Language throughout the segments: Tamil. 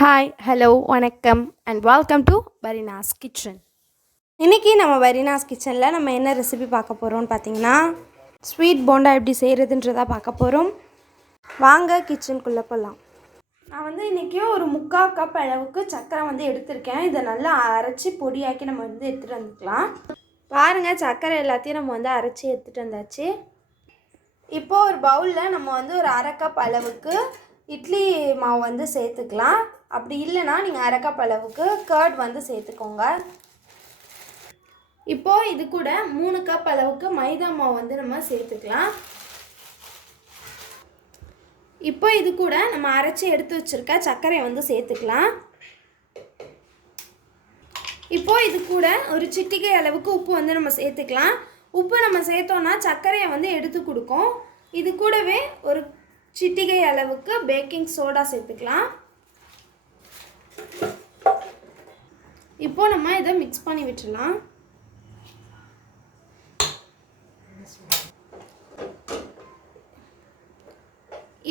ஹாய் ஹலோ வணக்கம் and welcome to Fareenas kitchen. இன்றைக்கி நம்ம பரீனாஸ் கிச்சனில் நம்ம என்ன ரெசிபி பார்க்க போகிறோம்னு பார்த்தீங்கன்னா ஸ்வீட் போண்டா எப்படி செய்கிறதுன்றதா பார்க்க போகிறோம். வாங்க கிச்சனுக்குள்ளே போகலாம். நான் இன்றைக்கி ஒரு 3/4 கப் அளவுக்கு சர்க்கரை எடுத்திருக்கேன். இதை நல்லா அரைச்சி பொடியாக்கி நம்ம எடுத்துகிட்டு வந்துக்கலாம். பாருங்கள், சர்க்கரை எல்லாத்தையும் நம்ம அரைச்சி எடுத்துகிட்டு வந்தாச்சு. இப்போது ஒரு பவுலில் நம்ம ஒரு 1/2 கப் அளவுக்கு இட்லி மாவு சேர்த்துக்கலாம். அப்படி இல்லைன்னா நீங்கள் 1/2 கப் அளவுக்கு கர்ட் சேர்த்துக்கோங்க. இப்போது இது கூட 3 கப் அளவுக்கு மைதா மாவு நம்ம சேர்த்துக்கலாம். இப்போ இது கூட நம்ம அரைச்சி எடுத்து வச்சுருக்க சர்க்கரையை சேர்த்துக்கலாம். இப்போது இது கூட ஒரு சிட்டிகை அளவுக்கு உப்பு நம்ம சேர்த்துக்கலாம். உப்பு நம்ம சேர்த்தோன்னா சர்க்கரையை எடுத்து கொடுக்கும். இது கூடவே ஒரு சிட்டிகை அளவுக்கு பேக்கிங் சோடா சேர்த்துக்கலாம். இப்போ நம்ம இதை மிக்ஸ் பண்ணி விட்டுடலாம்.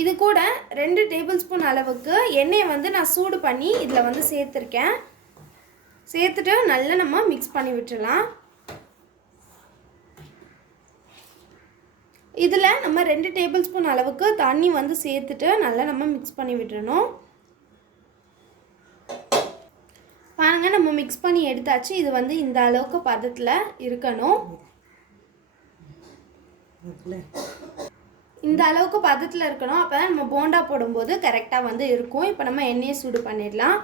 இது கூட 2 டேபிள் ஸ்பூன் அளவுக்கு எண்ணெயை நான் சூடு பண்ணி இதில் சேர்த்துருக்கேன். சேர்த்துட்டு நல்லா நம்ம மிக்ஸ் பண்ணி விட்டுடலாம். இதில் நம்ம 2 டேபிள் ஸ்பூன் அளவுக்கு தண்ணி சேர்த்துட்டு நல்லா நம்ம மிக்ஸ் பண்ணி விட்டுறணும். பாருங்கள், நம்ம மிக்ஸ் பண்ணி எடுத்தாச்சு. இது இந்த அளவுக்கு பதத்தில் இருக்கணும். இந்த அளவுக்கு பதத்தில் இருக்கணும். அப்போ தான் நம்ம போண்டா போடும்போது கரெக்டாக இருக்கும். இப்போ நம்ம எண்ணெயை சூடு பண்ணிடலாம்.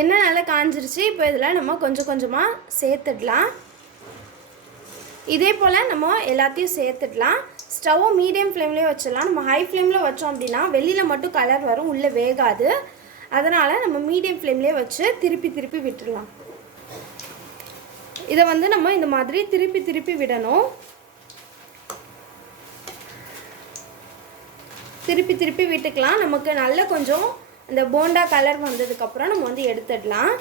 எண்ணெய் நல்லா காஞ்சிருச்சு. இப்போ இதில் நம்ம கொஞ்சம் கொஞ்சமாக சேர்த்துடலாம். இதே போல் நம்ம எல்லாத்தையும் சேர்த்துடலாம். ஸ்டவ்வை மீடியம் ஃப்ளேம்லேயே வச்சிடலாம். நம்ம ஹை ஃப்ளேமில் வச்சோம் அப்படின்னா வெளியில் மட்டும் கலர் வரும், உள்ளே வேகாது. அதனால் நம்ம மீடியம் ஃப்ளேம்லேயே வச்சு திருப்பி திருப்பி விட்டுடலாம். இதை நம்ம இந்த மாதிரி திருப்பி திருப்பி விடணும். திருப்பி திருப்பி விட்டுக்கலாம். நமக்கு நல்ல கொஞ்சம் இந்த போண்டா கலர் வந்ததுக்கப்புறம் நம்ம எடுத்துடலாம்.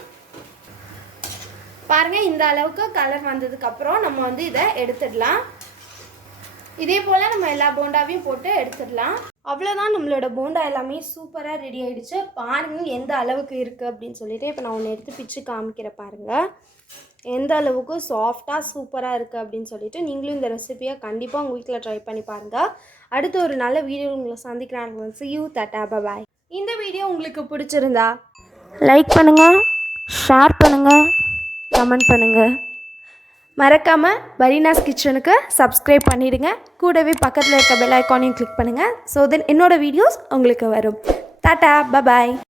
பாருங்கள், இந்த அளவுக்கு கலர் வந்ததுக்கப்புறம் நம்ம இதை எடுத்துடலாம். இதே போல் நம்ம எல்லா போண்டாவையும் போட்டு எடுத்துடலாம். அவ்வளோதான், நம்மளோட போண்டா எல்லாமே சூப்பராக ரெடி ஆகிடுச்சு. பாருங்கள் எந்த அளவுக்கு இருக்குது அப்படின்னு சொல்லிட்டு. இப்போ நான் ஒன்று எடுத்து பிச்சு காமிக்கிறேன். பாருங்கள் எந்த அளவுக்கு சாஃப்டாக சூப்பராக இருக்குது அப்படின்னு சொல்லிட்டு. நீங்களும் இந்த ரெசிபியை கண்டிப்பாக உங்கள் வீட்டில் ட்ரை பண்ணி பாருங்கள். அடுத்து ஒரு நல்ல வீடியோ உங்களை சந்திக்கிறாங்க. See you, tata, bye bye. இந்த வீடியோ உங்களுக்கு பிடிச்சிருந்தா லைக் பண்ணுங்கள், ஷேர் பண்ணுங்கள், கமெண்ட் பண்ணுங்கள். மறக்காமல் பரீனாஸ் கிச்சனுக்கு சப்ஸ்கிரைப் பண்ணிவிடுங்க. கூடவே பக்கத்தில் இருக்க பெல் ஐக்கானையும் கிளிக் பண்ணுங்கள். ஸோ தென் என்னோடய வீடியோஸ் உங்களுக்கு வரும். Tata, bye bye.